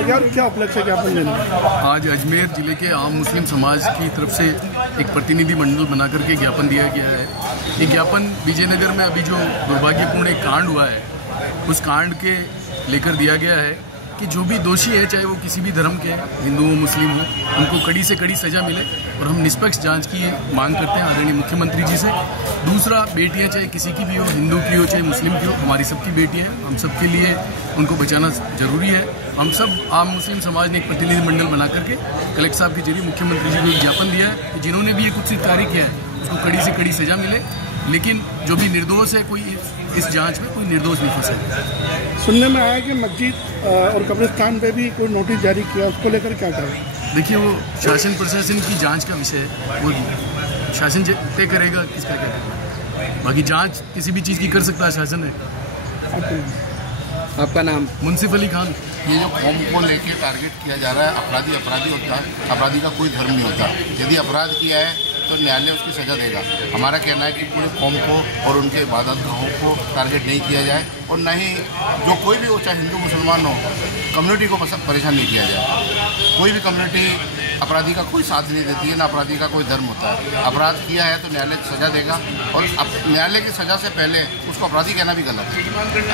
किया गया और क्या उपलक्ष्य ज्ञापन देना? आज अजमेर जिले के आम मुस्लिम समाज की तरफ से एक प्रतिनिधि मंडल बना करके ज्ञापन दिया गया है। ये ज्ञापन विजयनगर में अभी जो दुर्भाग्यपूर्ण एक कांड हुआ है उस कांड के लेकर दिया गया है कि जो भी दोषी है, चाहे वो किसी भी धर्म के, हिंदू हो मुस्लिम हो, उनको कड़ी से कड़ी सजा मिले और हम निष्पक्ष जांच की मांग करते हैं आदरणीय मुख्यमंत्री जी से। दूसरा, बेटियां चाहे किसी की भी हो, हिंदू की हो चाहे मुस्लिम की हो, हमारी सबकी बेटियां हैं, हम सबके लिए उनको बचाना जरूरी है। हम सब आम मुस्लिम समाज ने एक प्रतिनिधिमंडल बना करके कलेक्टर साहब के जरिए मुख्यमंत्री जी को एक ज्ञापन दिया है कि जिन्होंने भी ये कुछ कार्य किया है उसको कड़ी से कड़ी सजा मिले, लेकिन जो भी निर्दोष है कोई इस जांच में कोई निर्दोष नहीं फंसे। सुनने में आया कि मस्जिद और कब्रिस्तान पे भी कोई नोटिस जारी किया, उसको लेकर क्या करें? देखिए, वो शासन प्रशासन की जांच का विषय है, वो शासन तय करेगा किस तरह क्या करेगा। बाकी जांच किसी भी चीज़ की कर सकता है शासन है। आपका नाम? मुंसिफ अली खान। ये जो कौम को लेके टारगेट किया जा रहा है, अपराधी होता है, अपराधी का कोई धर्म नहीं होता। यदि अपराध किया है तो न्यायालय उसकी सजा देगा। हमारा कहना है कि पूरे कौम को और उनके इबादतगाहों को टारगेट नहीं किया जाए और न ही जो कोई भी हो, चाहे हिंदू मुसलमान हो, कम्युनिटी को परेशान नहीं किया जाए। कोई भी कम्युनिटी अपराधी का कोई साथ नहीं देती है, ना अपराधी का कोई धर्म होता है। अपराध किया है तो न्यायालय सजा देगा और न्यायालय की सजा से पहले उसको अपराधी कहना भी गलत है।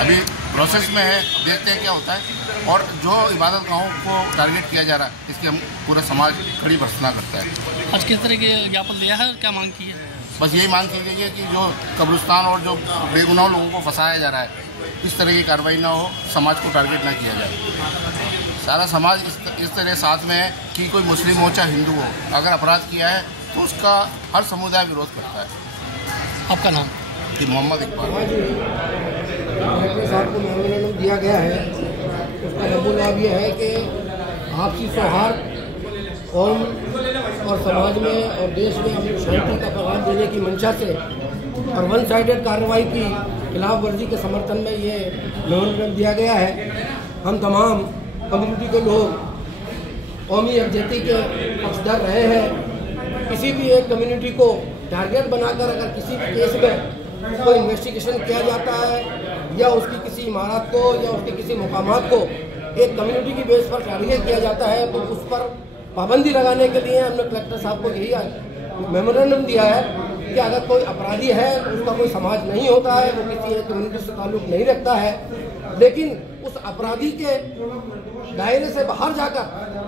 अभी प्रोसेस में है, देखते हैं क्या होता है। और जो इबादतगाहों को टारगेट किया जा रहा है, इसकी हम पूरा समाज कड़ी भर्त्सना करता है। आज किस तरह के ज्ञापन दिया है, क्या मांग की है? बस यही मांग की गई है कि जो कब्रिस्तान और जो बेगुनाह लोगों को फंसाया जा रहा है, इस तरह की कार्रवाई ना हो, समाज को टारगेट ना किया जाए। सारा समाज इस तरह साथ में है कि कोई मुस्लिम हो चाहे हिंदू हो, अगर अपराध किया है तो उसका हर समुदाय विरोध करता है। आपका नाम? कि मोहम्मद इकबाल। साहब को मेमोरेंडम दिया गया है, उसका नमूना अब यह है कि आपसी सौहार्द कौम और समाज में और देश में शांति का पैगाम देने की मंशा से और वन साइडेड कार्रवाई की खिलाफ वर्जी के समर्थन में ये मेमोरेंडम दिया गया है। हम तमाम कम्युनिटी के लोग कौमी यकजहती के पक्षधर रहे हैं। किसी भी एक कम्युनिटी को टारगेट बनाकर अगर किसी भी केस में कोई इन्वेस्टिगेशन किया जाता है या उसकी किसी इमारत को या उसके किसी मुकामात को एक कम्युनिटी की बेस पर टारगेट किया जाता है तो उस पर पाबंदी लगाने के लिए हमने कलेक्टर साहब को यही मेमोरेंडम दिया है कि अगर कोई अपराधी है तो उसका कोई समाज नहीं होता है, वो किसी एक कम्युनिटी से ताल्लुक नहीं रखता है, लेकिन उस अपराधी के दायरे से बाहर जाकर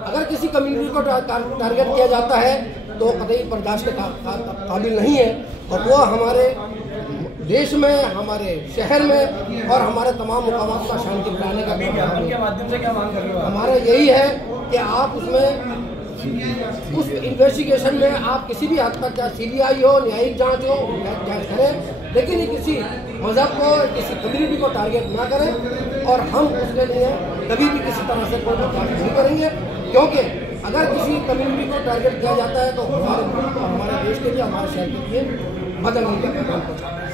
अगर किसी कम्युनिटी को टारगेट किया जाता है तो कतई बर्दाश्त के काबिल नहीं है। और वो हमारे देश में, हमारे शहर में और हमारे तमाम मुकामात का शांति बनाने का माध्यम से क्या मांग कर रहे हो? हमारा यही है कि आप उसमें उस इन्वेस्टिगेशन में आप किसी भी हद तक, चाहे CBI हो, न्यायिक जांच हो, जांच करें, लेकिन किसी मजहब को, किसी कम्युनिटी को टारगेट ना करें। और हम उसके लिए कभी भी किसी तरह से कोई बर्दाश्त नहीं करेंगे, क्योंकि अगर किसी कम्युनिटी को टारगेट किया जाता है तो हमारे मुल्क और हमारे देश के लिए, हमारे शहर के लिए बदलने का पैगाम पहुंचाता है।